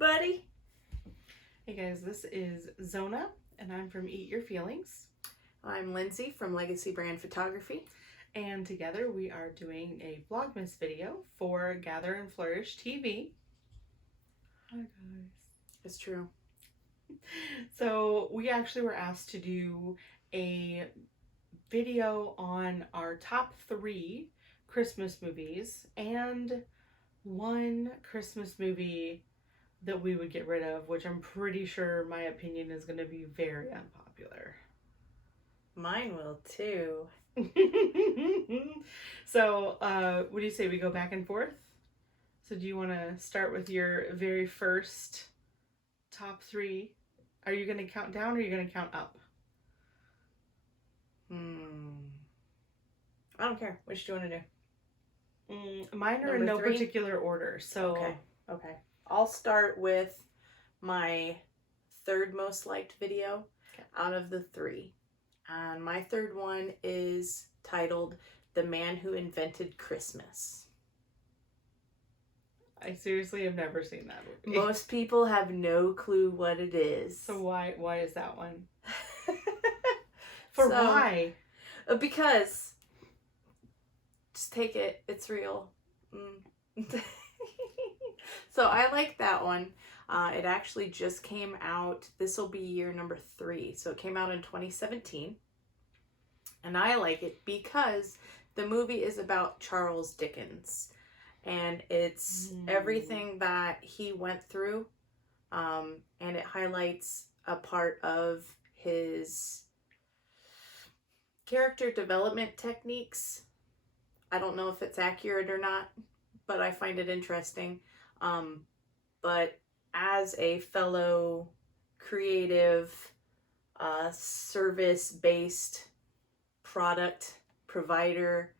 everybody. Hey guys, this is Zona, and I'm from Eat Your Feelings. I'm Lindsey from Legacy Brand Photography. And together we are doing a Vlogmas video for Gather and Flourish TV. Hi guys. It's true. So we actually were asked to do a video on our top 3 Christmas movies and one Christmas movie that we would get rid of, which I'm pretty sure my opinion is going to be very unpopular. Mine will too. So, what do you say we go back and forth? So do you want to start with your very first top 3? Are you going to count down or are you going to count up? I don't care. Which do you want to do? Mine are Number in no 3? particular order. So Okay. I'll start with my third most liked video out of the 3. And my third one is titled The Man Who Invented Christmas. I seriously have never seen that movie. Most people have no clue what it is. So why is that one? Why? Because just take it. It's real. So I like that one. It actually just came out. This will be year number 3. So it came out in 2017. And I like it because the movie is about Charles Dickens. And it's everything that he went through. And it highlights a part of his character development techniques. I don't know if it's accurate or not, but I find it interesting. But as a fellow creative, service-based product provider,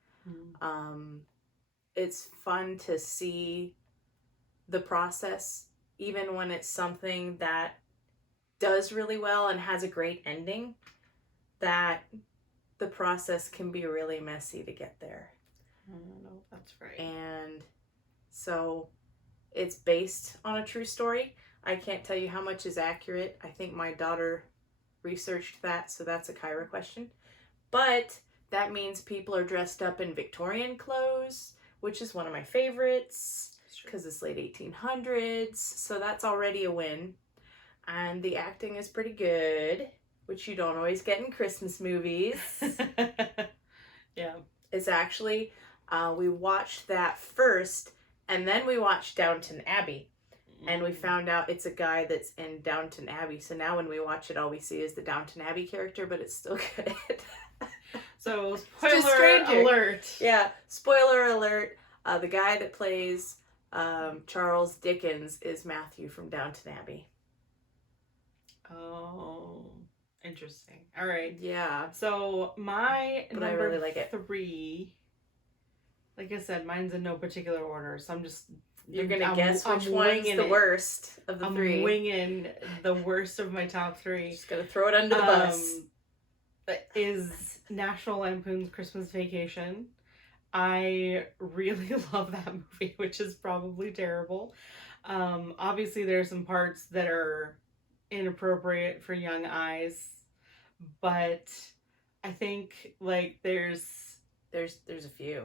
it's fun to see the process, even when it's something that does really well and has a great ending, that the process can be really messy to get there. No, that's right. And so it's based on a true story. I can't tell you how much is accurate. I think my daughter researched that, so that's a Kyra question. But that means people are dressed up in Victorian clothes, which is one of my favorites because it's late 1800s. So that's already a win. And the acting is pretty good, which you don't always get in Christmas movies. Yeah. It's actually, we watched that first, and then we watched Downton Abbey. And we found out it's a guy that's in Downton Abbey. So now when we watch it, all we see is the Downton Abbey character, but it's still good. So, spoiler alert. Yeah, spoiler alert. The guy that plays Charles Dickens is Matthew from Downton Abbey. Oh, interesting. All right. Yeah. So, my but number I really like it. 3, like I said, mine's in no particular order. So, I'm just... You're going to guess which one's the worst of the 3. I'm winging the worst of my top 3. Just going to throw it under the bus. Is National Lampoon's Christmas Vacation. I really love that movie, which is probably terrible. Obviously, there's some parts that are inappropriate for young eyes, but I think like there's a few.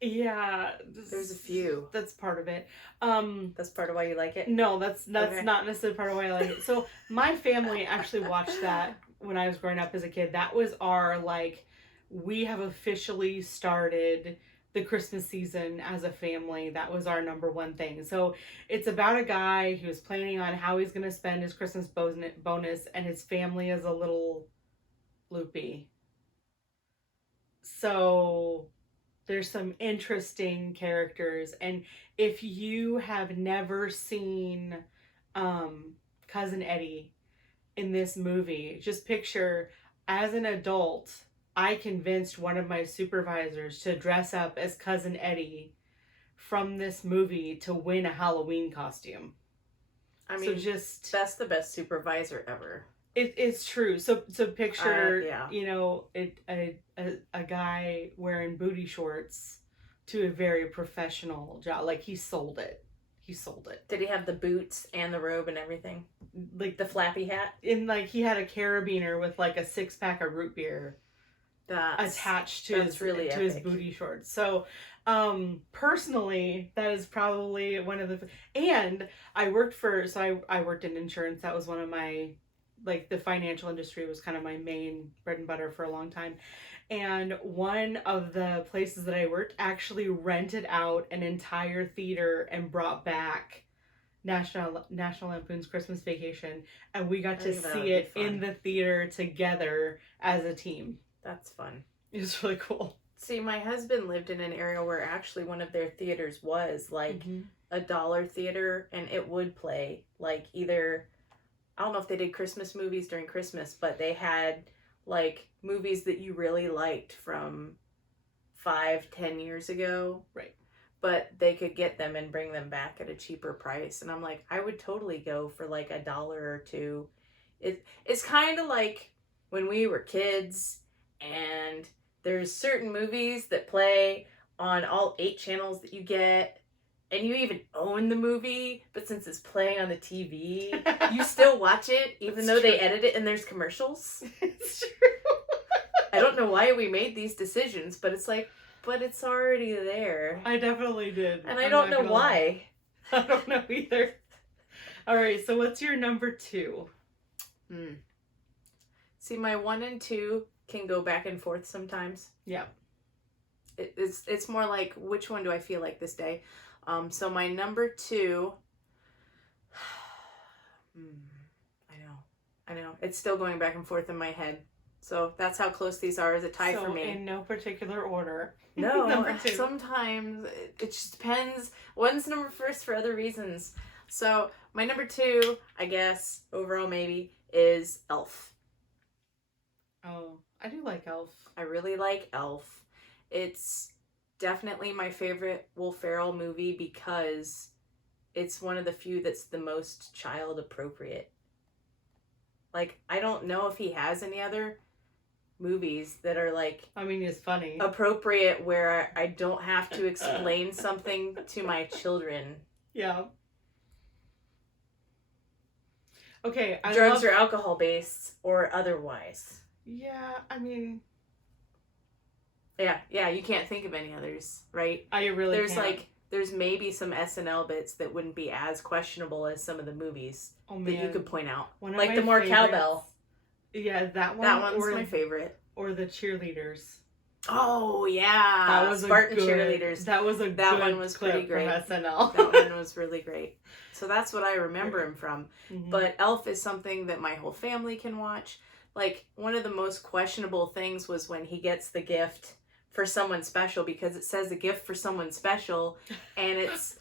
Yeah, there's a few. That's part of it. That's part of why you like it? No, that's okay. Not necessarily part of why I like it. So my family actually watched that when I was growing up as a kid. That was our, like, we have officially started the Christmas season as a family. That was our number one thing. So it's about a guy who's planning on how he's going to spend his Christmas bonus, and his family is a little loopy. So there's some interesting characters, and if you have never seen Cousin Eddie in this movie, just picture, as an adult, I convinced one of my supervisors to dress up as Cousin Eddie from this movie to win a Halloween costume. I mean, that's the best supervisor ever. It's true. So picture, yeah. you know, a guy wearing booty shorts to a very professional job. Like, he sold it. he sold it. Did he have the boots and the robe and everything? Like the flappy hat? In like he had a carabiner with like a 6-pack of root beer attached to his booty shorts. So personally, that is probably one of the, and I worked in insurance. That was one of my, like, the financial industry was kind of my main bread and butter for a long time. And one of the places that I worked actually rented out an entire theater and brought back National Lampoon's Christmas Vacation, and we got to see it in the theater together as a team. That's fun. It was really cool. See, my husband lived in an area where actually one of their theaters was like a dollar theater, and it would play like either, I don't know if they did Christmas movies during Christmas, but they had like movies that you really liked from 5-10 years ago. Right. But they could get them and bring them back at a cheaper price. And I'm like, I would totally go for like $1 or $2. It's kind of like when we were kids and there's certain movies that play on all 8 channels that you get, and you even own the movie, but since it's playing on the TV, you still watch it, even though they edit it and there's commercials. It's true. I don't know why we made these decisions, but it's like, but it's already there. I definitely did. And I don't know why. I don't know either. All right, so what's your number 2? See, my 1 and 2 can go back and forth sometimes. Yeah. It's more like, which one do I feel like this day? So my number 2, I know. It's still going back and forth in my head. So that's how close these are as a tie for me. In no particular order. No, Number 2. Sometimes it just depends. One's number first for other reasons. So my number 2, I guess, overall maybe, is Elf. Oh, I do like Elf. I really like Elf. It's definitely my favorite Will Ferrell movie because it's one of the few that's the most child appropriate. Like, I don't know if he has any other movies that are like, I mean, it's funny, appropriate where I don't have to explain something to my children. Yeah. Okay, drugs or alcohol based or otherwise. Yeah, I mean, yeah, you can't think of any others, right? I really can't. There's maybe some SNL bits that wouldn't be as questionable as some of the movies that you could point out. Like the more cowbell. Yeah, that one. That one's my favorite. Or the cheerleaders. Oh yeah, that was Spartan cheerleaders. That one was pretty great. From SNL. That one was really great. So that's what I remember him from. Mm-hmm. But Elf is something that my whole family can watch. Like, one of the most questionable things was when he gets the gift for someone special, because it says a gift for someone special, and it's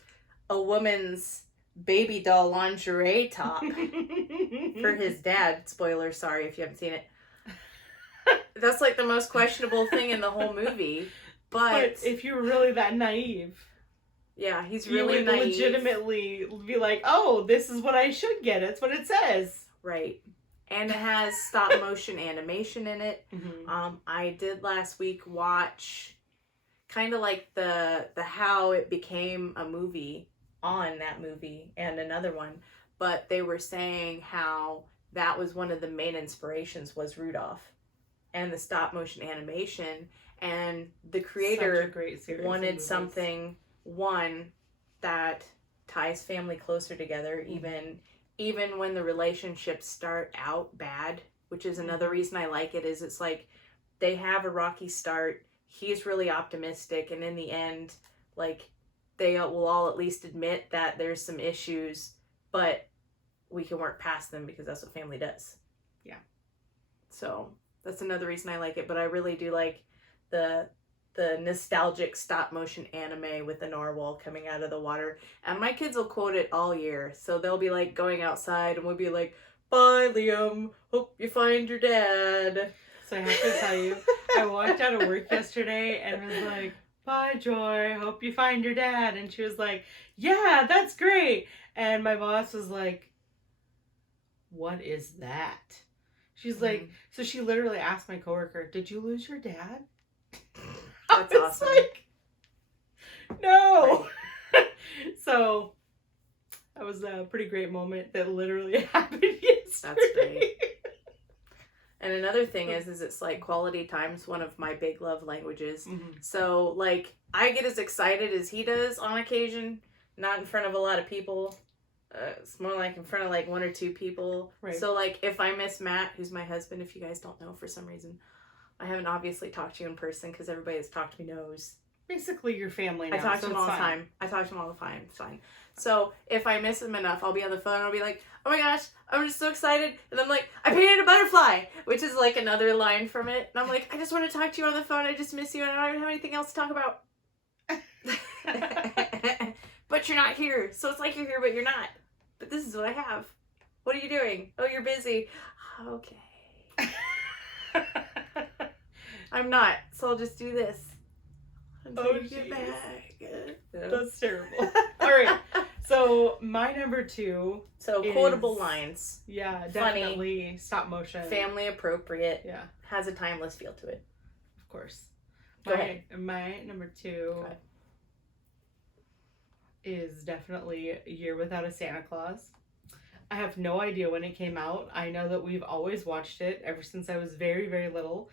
a woman's baby doll lingerie top for his dad. Spoiler, sorry if you haven't seen it. That's like the most questionable thing in the whole movie. But if you're really that naive, yeah, he's really you would naive. Legitimately be like, oh, this is what I should get. It's what it says. Right. And it has stop motion animation in it. Mm-hmm. I did last week watch kind of like the how it became a movie on that movie and another one. But they were saying how that was one of the main inspirations was Rudolph and the stop motion animation. And the creator wanted something, one, that ties family closer together, even when the relationships start out bad, which is another reason I like it, is it's like they have a rocky start. He's really optimistic. And in the end, like, they will all at least admit that there's some issues, but we can work past them because that's what family does. Yeah. So that's another reason I like it. But I really do like the nostalgic stop motion anime with the narwhal coming out of the water. And my kids will quote it all year. So they'll be like going outside and we'll be like, bye Liam, hope you find your dad. So I have to tell you, I walked out of work yesterday and was like, bye Joy, hope you find your dad. And she was like, yeah, that's great. And my boss was like, what is that? She's like, so she literally asked my coworker, did you lose your dad? That's awesome. Like, no. Right. So That was a pretty great moment that literally happened yesterday. That's great. And another thing is it's like quality time's one of my big love languages. Mm-hmm. So, like, I get as excited as he does on occasion, not in front of a lot of people. It's more like in front of like 1 or 2 people. Right. So, like, if I miss Matt, who's my husband, if you guys don't know for some reason, I haven't obviously talked to you in person because everybody that's talked to me knows. Basically your family now. I talk to him all the time. It's fine. So if I miss him enough, I'll be on the phone and I'll be like, oh my gosh, I'm just so excited. And I'm like, I painted a butterfly, which is like another line from it. And I'm like, I just want to talk to you on the phone. I just miss you and I don't have anything else to talk about. But you're not here. So it's like you're here, but you're not. But this is what I have. What are you doing? Oh, you're busy. Okay. I'm not. So I'll just do this. Oh, you get back. That's terrible. All right. So my number 2. So quotable lines. Yeah, Funny. definitely stop motion. Family appropriate. Yeah. Has a timeless feel to it. Of course. Go ahead. My number 2 is definitely A Year Without a Santa Claus. I have no idea when it came out. I know that we've always watched it ever since I was very, very little.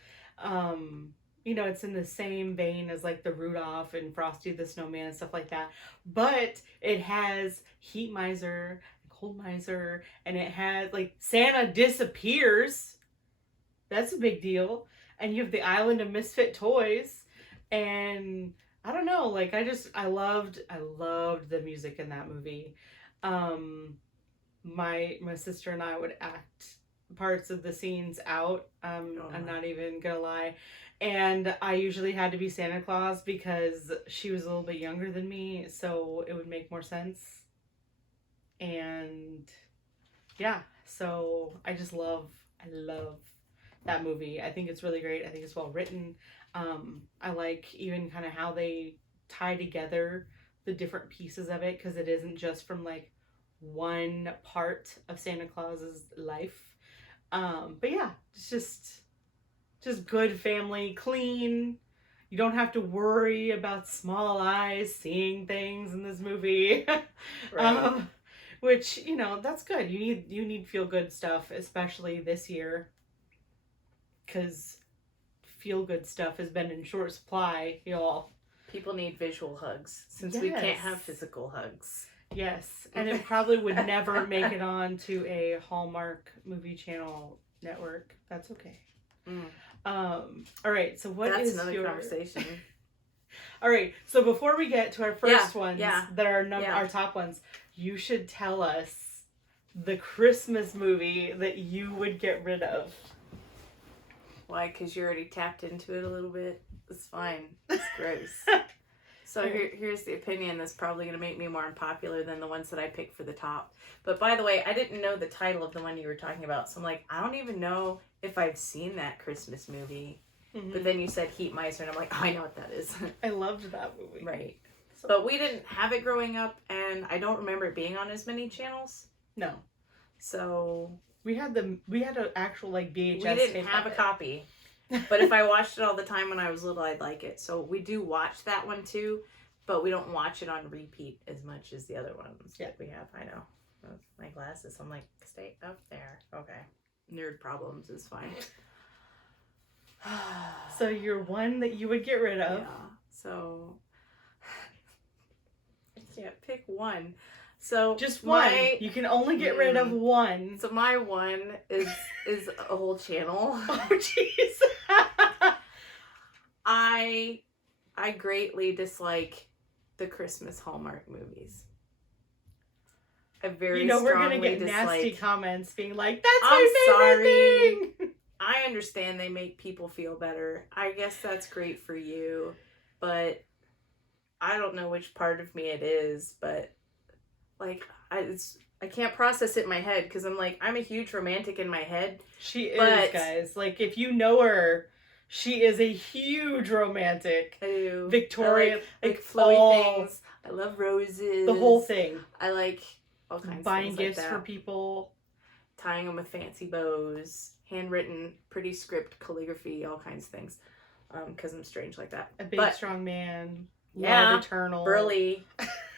You know, it's in the same vein as like the Rudolph and Frosty the Snowman and stuff like that. But it has Heat Miser, Cold Miser, and it has like Santa disappears. That's a big deal. And you have the Island of Misfit Toys. And I don't know, like I loved the music in that movie. My sister and I would act parts of the scenes out. I'm not even gonna lie. And I usually had to be Santa Claus because she was a little bit younger than me, so it would make more sense. And yeah, so I love that movie. I think it's really great. I think it's well written. I like even kind of how they tie together the different pieces of it, because it isn't just from like one part of Santa Claus's life. But yeah, it's just good family, clean. You don't have to worry about small eyes seeing things in this movie. Right. Which, you know, that's good. You need feel good stuff, especially this year, because feel good stuff has been in short supply, y'all. People need visual hugs since we can't have physical hugs. Yes, and it probably would never make it on to a Hallmark movie channel network. That's okay. All right, so that's another conversation. All right, so before we get to our first ones that are our top ones, you should tell us the Christmas movie that you would get rid of. Why? Because you already tapped into it a little bit. It's fine. It's gross. So here's the opinion that's probably going to make me more unpopular than the ones that I picked for the top. But by the way, I didn't know the title of the one you were talking about. So I'm like, I don't even know if I've seen that Christmas movie. Mm-hmm. But then you said Heat Miser, and I'm like, oh, I know what that is. I loved that movie. Right. So. But we didn't have it growing up, and I don't remember it being on as many channels. No. So... We had an actual like VHS. We didn't have a copy. But if I watched it all the time when I was little, I'd like it. So we do watch that one too, but we don't watch it on repeat as much as the other ones that we have. I know. My glasses, I'm like, stay up there. Okay. Nerd problems is fine. So you're one that you would get rid of. Yeah. So I can't pick one. So just one. You can only get rid of one. So my one is a whole channel. Oh jeez. I greatly dislike the Christmas Hallmark movies. I very we're gonna get nasty comments being like, "That's my favorite thing." I understand they make people feel better. I guess that's great for you, but I don't know which part of me it is, but. Like, I can't process it in my head because I'm like, I'm a huge romantic in my head. She is, guys. Like, if you know her, she is a huge romantic. I do. Victoria. I like flowy things. I love roses. The whole thing. I like all kinds of buying things gifts like for people. Tying them with fancy bows. Handwritten, pretty script, calligraphy, all kinds of things. Because I'm strange like that. A big, strong man. Yeah. Eternal. Burly.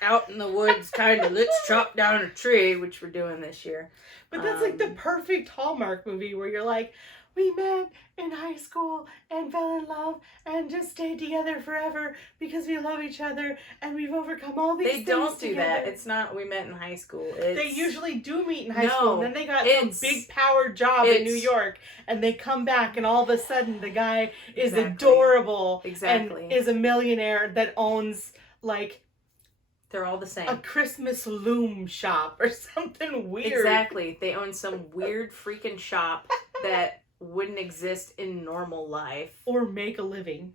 out in the woods, kind of, let's chop down a tree, which we're doing this year. But that's like the perfect Hallmark movie where you're like, we met in high school and fell in love and just stayed together forever because we love each other and we've overcome all these things. They don't do together. that. It's not we met in high school. They usually do meet in high school, and then they got some big power job in New York, and they come back, and all of a sudden the guy is adorable and is a millionaire that owns, like, they're all the same. A Christmas loom shop or something weird. Exactly. They own some weird freaking shop that wouldn't exist in normal life. Or make a living.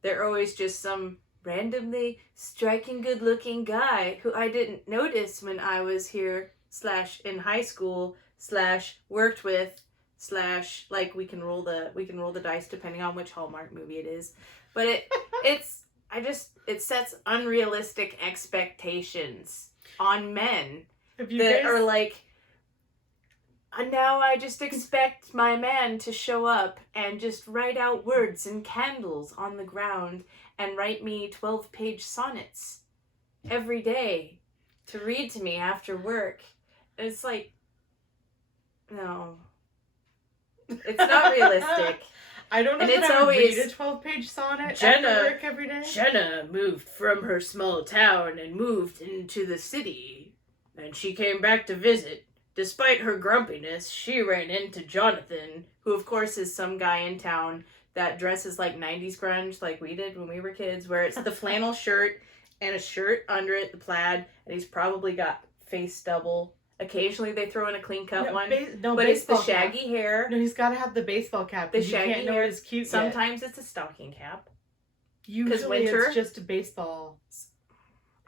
They're always just some randomly striking good-looking guy who I didn't notice when I was here / in high school / worked with / like we can roll the dice depending on which Hallmark movie it is. But it sets unrealistic expectations on men that are like, now I just expect my man to show up and just write out words and candles on the ground and write me 12-page sonnets every day to read to me after work. And it's like, no. It's not realistic. I don't know that I would read a 12-page sonnet after work every day. Jenna moved from her small town and moved into the city. And she came back to visit. Despite her grumpiness, she ran into Jonathan, who of course is some guy in town that dresses like 90s grunge like we did when we were kids, where it's the flannel shirt and a shirt under it, the plaid, and he's probably got face stubble. Occasionally they throw in a clean cut one, but it's the shaggy hair. No, he's got to have the baseball cap. The shaggy hair. Know it's cute. Sometimes it's a stocking cap. Usually winter, it's just a baseball.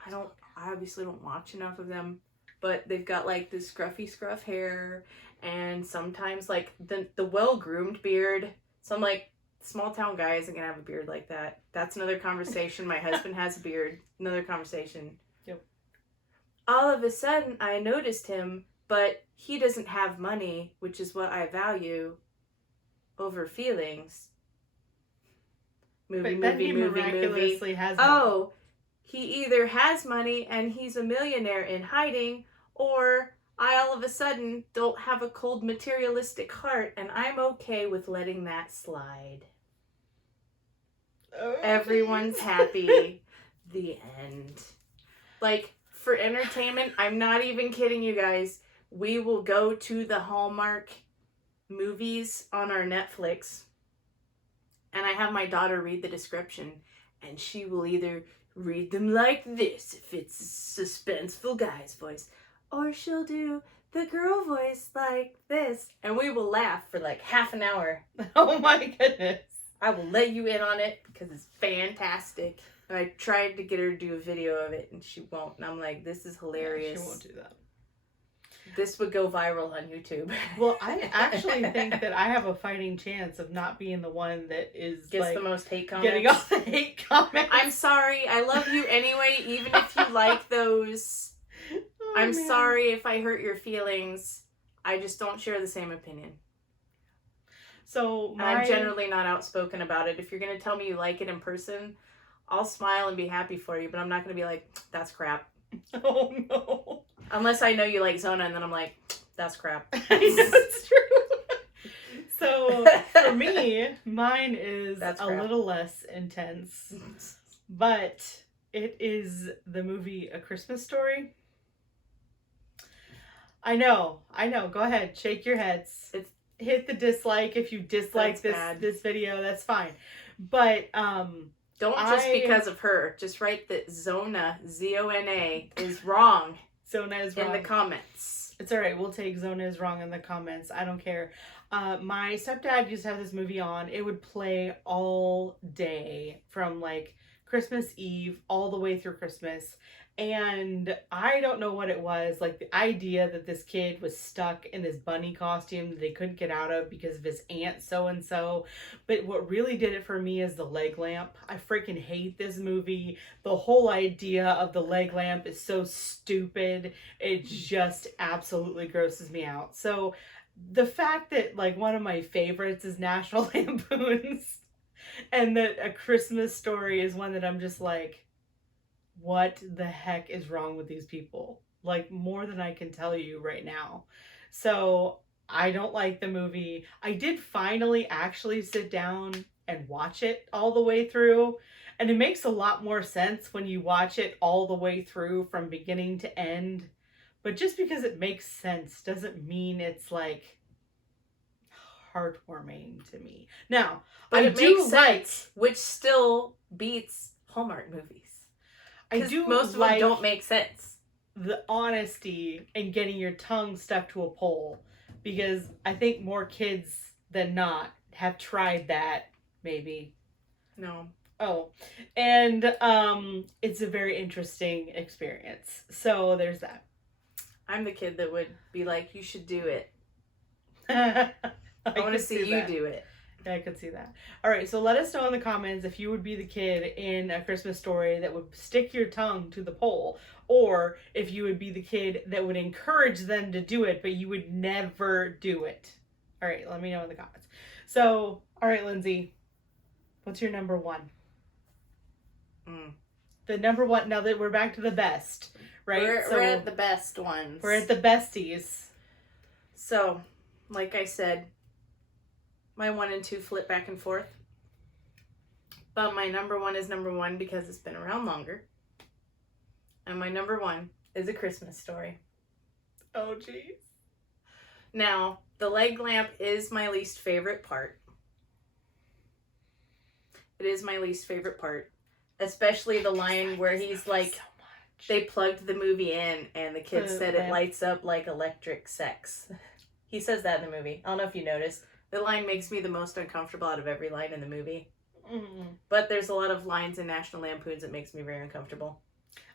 I obviously don't watch enough of them. But they've got like this scruffy scruff hair, and sometimes like the well-groomed beard. Some like small town guy isn't gonna have a beard like that. That's another conversation. My husband has a beard. Another conversation. Yep. All of a sudden, I noticed him, but he doesn't have money, which is what I value over feelings. Movie. Has money. He either has money and he's a millionaire in hiding, or I all of a sudden don't have a cold materialistic heart, and I'm okay with letting that slide. Oh, everyone's happy. The end. Like, for entertainment, I'm not even kidding you guys. We will go to the Hallmark movies on our Netflix, and I have my daughter read the description, and she will either read them like this if it's a suspenseful guy's voice, or she'll do the girl voice like this, and we will laugh for like half an hour. Oh my goodness. I will let you in on it because it's fantastic. And I tried to get her to do a video of it, and she won't. And I'm like, this is hilarious. Yeah, she won't do that. This would go viral on YouTube. Well, I actually think that I have a fighting chance of not being the one that gets like, the most hate comments. Getting all the hate comments. I'm sorry. I love you anyway, even if you like those. I'm sorry if I hurt your feelings. I just don't share the same opinion. So I'm generally not outspoken about it. If you're going to tell me you like it in person, I'll smile and be happy for you, but I'm not going to be like, that's crap. Oh, no. Unless I know you like Zona, and then I'm like, that's crap. I know it's true. So, for me, mine is a little less intense. But it is the movie A Christmas Story. I know. Go ahead. Shake your heads. Hit the dislike if you dislike this video. That's fine. But, don't just because of her. Just write that Zona, Zona, is wrong. Zona is wrong. In the comments. It's alright. We'll take Zona is wrong in the comments. I don't care. My stepdad used to have this movie on. It would play all day from like Christmas Eve all the way through Christmas. And I don't know what it was. Like the idea that this kid was stuck in this bunny costume that they couldn't get out of because of his aunt so-and-so. But what really did it for me is the leg lamp. I freaking hate this movie. The whole idea of the leg lamp is so stupid. It just absolutely grosses me out. So the fact that like one of my favorites is National Lampoons and that A Christmas Story is one that I'm just like, what the heck is wrong with these people? Like, more than I can tell you right now. So, I don't like the movie. I did finally actually sit down and watch it all the way through. And it makes a lot more sense when you watch it all the way through from beginning to end. But just because it makes sense doesn't mean it's like heartwarming to me. Now, But I it do makes like, sense, which still beats Hallmark movies. I 'Cause do most of like them don't make sense. the honesty and getting your tongue stuck to a pole, because I think more kids than not have tried that. Maybe. No. Oh, and it's a very interesting experience. So there's that. I'm the kid that would be like, you should do it. I want to could see you that. do it. I could see that. All right, so let us know in the comments if you would be the kid in A Christmas Story that would stick your tongue to the pole, or if you would be the kid that would encourage them to do it, but you would never do it. All right, let me know in the comments. So, all right, Lindsey, what's your number one? The number one, now that we're back to the best, right? We're at the best ones. We're at the besties. So, like I said, my 1 and 2 flip back and forth. But my number one is number one because it's been around longer. And my number one is A Christmas Story. Oh, geez. Now, the leg lamp is my least favorite part. It is my least favorite part. Especially the line where he's like, they plugged the movie in and the kid said it lights up like electric sex. He says that in the movie. I don't know if you noticed. The line makes me the most uncomfortable out of every line in the movie. Mm-hmm. But there's a lot of lines in National Lampoons that makes me very uncomfortable.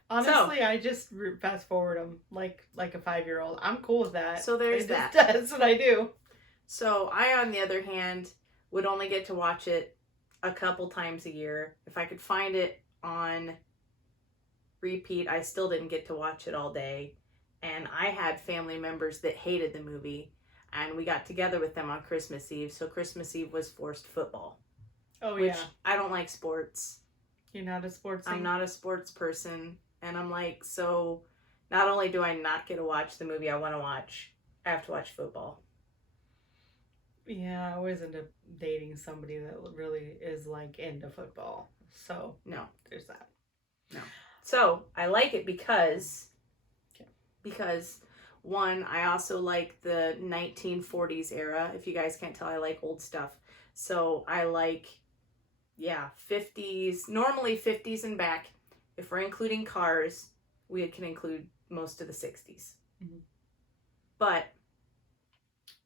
Honestly, I just fast forward them like a 5-year-old. I'm cool with that. So there's that. That's what I do. So I, on the other hand, would only get to watch it a couple times a year. If I could find it on repeat, I still didn't get to watch it all day. And I had family members that hated the movie. And we got together with them on Christmas Eve. So Christmas Eve was forced football. Oh, which yeah. I don't like sports. You're not a sports I'm not a sports person. And I'm like, so not only do I not get to watch the movie I want to watch, I have to watch football. Yeah, I always end up dating somebody that really is like into football. So no, there's that. No. So I like it because one, I also like the 1940s era. If you guys can't tell, I like old stuff. So I like, 50s, normally 50s and back. If we're including cars, we can include most of the 60s. Mm-hmm. But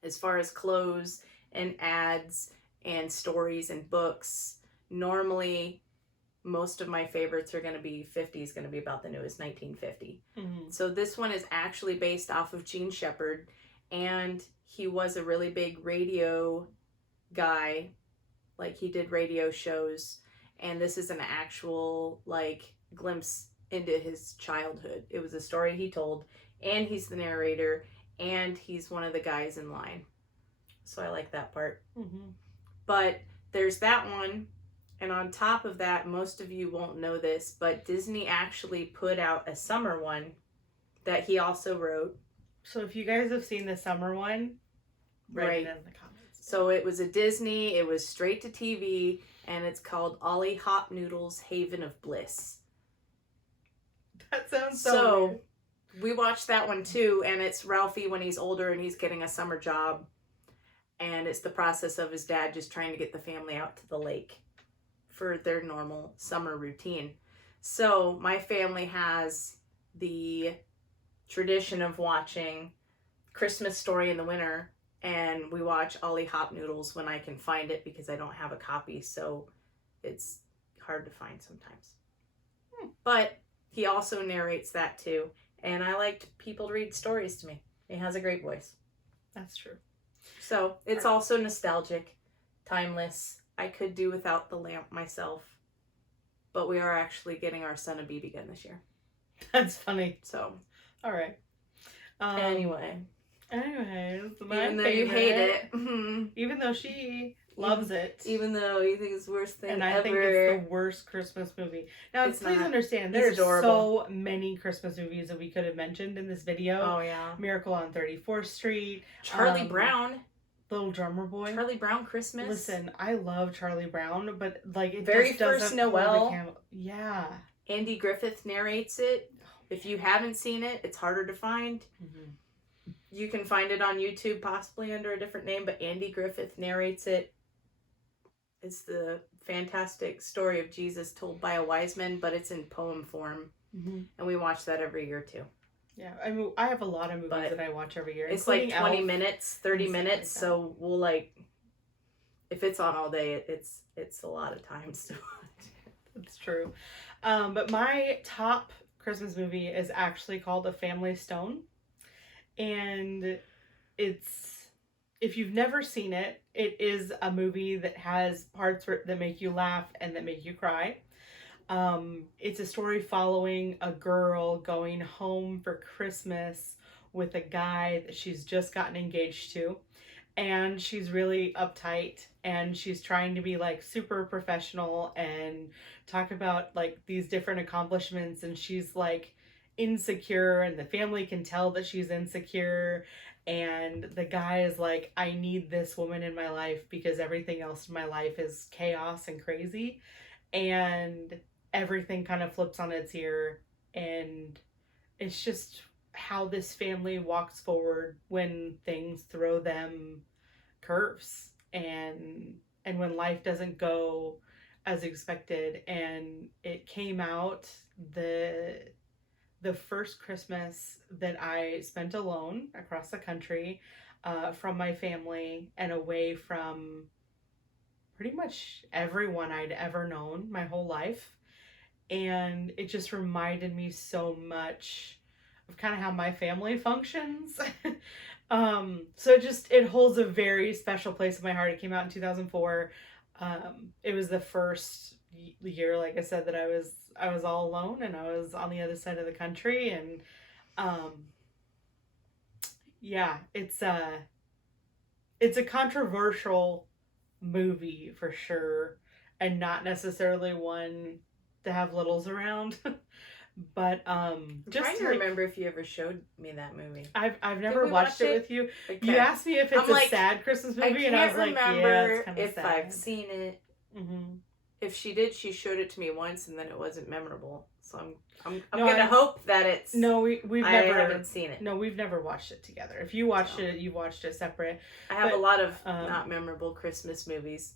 as far as clothes and ads and stories and books, normally most of my favorites are going to be 50s, going to be about the newest 1950. Mm-hmm. So this one is actually based off of Gene Shepherd, and he was a really big radio guy. Like, he did radio shows, and this is an actual like glimpse into his childhood. It was a story he told, and he's the narrator, and he's one of the guys in line. So I like that part. Mm-hmm. But there's that one. And on top of that, most of you won't know this, but Disney actually put out a summer one that he also wrote. So if you guys have seen the summer one, write it in the comments. So it was a Disney, it was straight to TV, and it's called Ollie Hop Noodle's Haven of Bliss. That sounds so weird. We watched that one too, and it's Ralphie when he's older and he's getting a summer job. And it's the process of his dad just trying to get the family out to the lake for their normal summer routine. So my family has the tradition of watching Christmas Story in the winter, and we watch Ollie Hop Noodles when I can find it because I don't have a copy, so it's hard to find sometimes. But he also narrates that too, and I liked people to read stories to me. He has a great voice. That's true. So it's also nostalgic, timeless. I could do without the lamp myself, but we are actually getting our son a BB gun this year. That's funny. So, all right. Anyway, even though you hate it, even though she loves it. Even though he thinks it's the worst thing and I ever. think it's the worst Christmas movie. Now, It's please not. understand, He's there's adorable. so many Christmas movies that we could have mentioned in this video. Oh, yeah. Miracle on 34th Street. Charlie Brown. Little Drummer Boy. Charlie Brown Christmas. Listen, I love Charlie Brown, but like it Very just doesn't first Noel. Yeah. Andy Griffith narrates it. If you haven't seen it, it's harder to find. Mm-hmm. You can find it on YouTube, possibly under a different name, but Andy Griffith narrates it. It's the fantastic story of Jesus told by a wise man, but it's in poem form. Mm-hmm. And we watch that every year, too. Yeah, I mean, I have a lot of movies that I watch every year. It's like 20 Elf, minutes, 30 minutes, like so we'll like, if it's on all day, it's a lot of times to watch. That's true. But my top Christmas movie is actually called A Family Stone. And it's, if you've never seen it, it is a movie that has parts that make you laugh and that make you cry. It's a story following a girl going home for Christmas with a guy that she's just gotten engaged to. And she's really uptight and she's trying to be like super professional and talk about like these different accomplishments, and she's like insecure and the family can tell that she's insecure, and the guy is like, I need this woman in my life because everything else in my life is chaos and crazy, and everything kind of flips on its ear, and it's just how this family walks forward when things throw them curves and when life doesn't go as expected. And it came out the first Christmas that I spent alone across the country, from my family and away from pretty much everyone I'd ever known my whole life. And it just reminded me so much of kind of how my family functions. So it holds a very special place in my heart. It came out in 2004. It was the first year, like I said, that I was all alone and I was on the other side of the country. And yeah, it's a controversial movie for sure, and not necessarily one to have littles around. But I'm just trying to remember if you ever showed me that movie. I've never watched it with you. Okay. You asked me if it's a sad Christmas movie, and I was like, yeah, it's kind of if sad. I've seen it. Mm-hmm. If she did, she showed it to me once, and then it wasn't memorable. So I'm gonna hope that it's. No, we've never. I haven't seen it. No, we've never watched it together. If you watched it, you watched it separate. I have a lot of not memorable Christmas movies.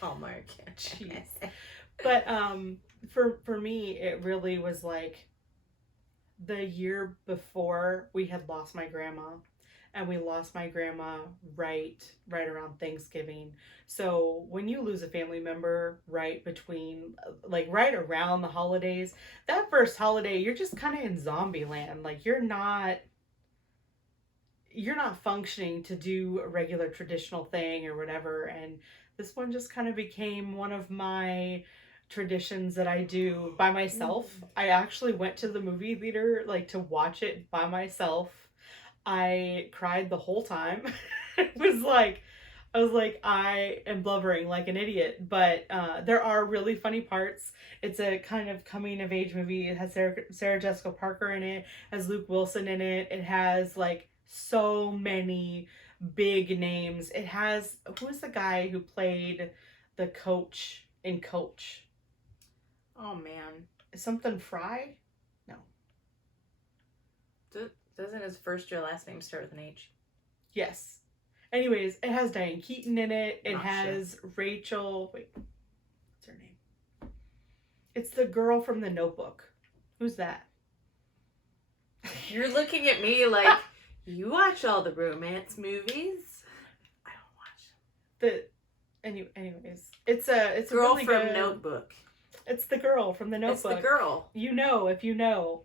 Hallmark. Jeez. But for me, it really was like the year before we had lost my grandma, and we lost my grandma right around Thanksgiving. So when you lose a family member right around the holidays, that first holiday, you're just kind of in zombie land. Like you're not functioning to do a regular traditional thing or whatever. And this one just kind of became one of my traditions that I do by myself. I actually went to the movie theater like to watch it by myself. I cried the whole time. I was like, I am blubbering like an idiot, but there are really funny parts. It's a kind of coming of age movie. It has Sarah Jessica Parker in it, has Luke Wilson in it. It has like so many big names. It has, who's the guy who played the coach in Coach? Oh man. Something Fry? No. Doesn't his first or last name start with an H? Yes. Anyways, it has Diane Keaton in it. It has Rachel. Wait, what's her name? It's the girl from The Notebook. Who's that? You're looking at me like, you watch all the romance movies? I don't watch them. Anyways, it's a girl really from good... Notebook. It's the girl from The Notebook. It's the girl. You know if you know,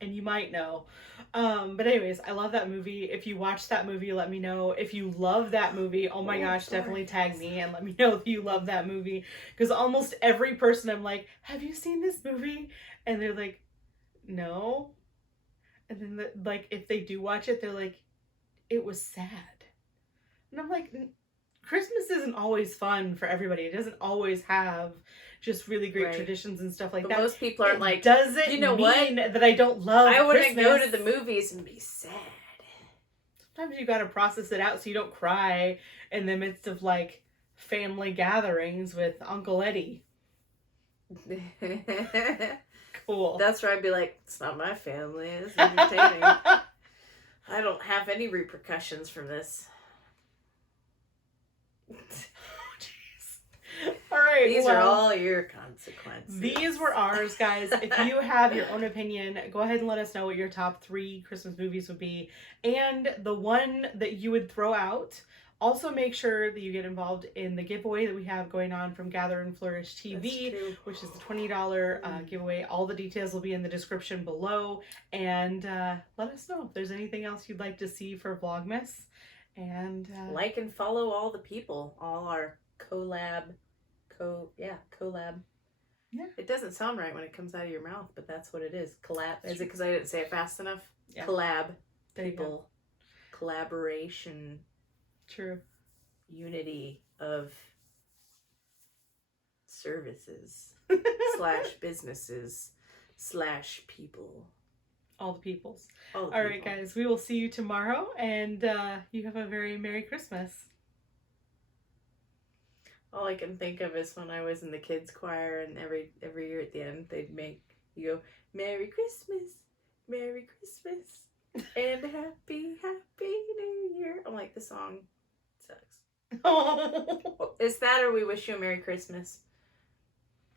and you might know. But anyways, I love that movie. If you watch that movie, let me know. If you love that movie, oh my gosh, definitely tag me and let me know if you love that movie. Because almost every person I'm like, have you seen this movie? And they're like, no. And then like if they do watch it, they're like, it was sad. And I'm like, Christmas isn't always fun for everybody. It doesn't always have just really great Right. traditions and stuff like But that. most people aren't like, doesn't you know mean that I don't love I wouldn't Christmas. go to the movies and be sad. Sometimes you gotta process it out so you don't cry in the midst of like family gatherings with Uncle Eddie. Cool. That's where I'd be like, it's not my family. It's entertaining. I don't have any repercussions from this. All right. These are all your consequences. These were ours, guys. If you have your own opinion, go ahead and let us know what your top 3 Christmas movies would be. And the one that you would throw out. Also, make sure that you get involved in the giveaway that we have going on from Gather and Flourish TV, which is the $20 giveaway. All the details will be in the description below. And let us know if there's anything else you'd like to see for Vlogmas. And like and follow all the people, all our collab. Yeah. It doesn't sound right when it comes out of your mouth, but that's what it is. Collab. Is it because I didn't say it fast enough? Yeah. Collab. There people. Collaboration. True. Unity of services / businesses / people. All the peoples. All right, guys. We will see you tomorrow, and you have a very Merry Christmas. All I can think of is when I was in the kids choir, and every year at the end they'd make you go, Merry Christmas, and Happy New Year. I'm like, the song sucks. Oh. It's that or We Wish You a Merry Christmas.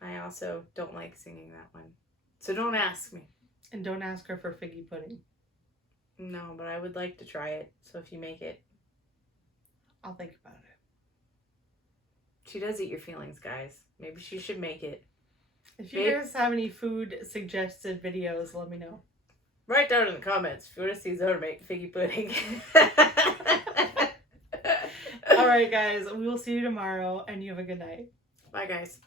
I also don't like singing that one. So don't ask me. And don't ask her for figgy pudding. No, but I would like to try it. So if you make it, I'll think about it. She does eat your feelings, guys. Maybe she should make it. If you guys have any food suggested videos, let me know. Write down in the comments if you want to see Zona make figgy pudding. All right, guys. We will see you tomorrow, and you have a good night. Bye, guys.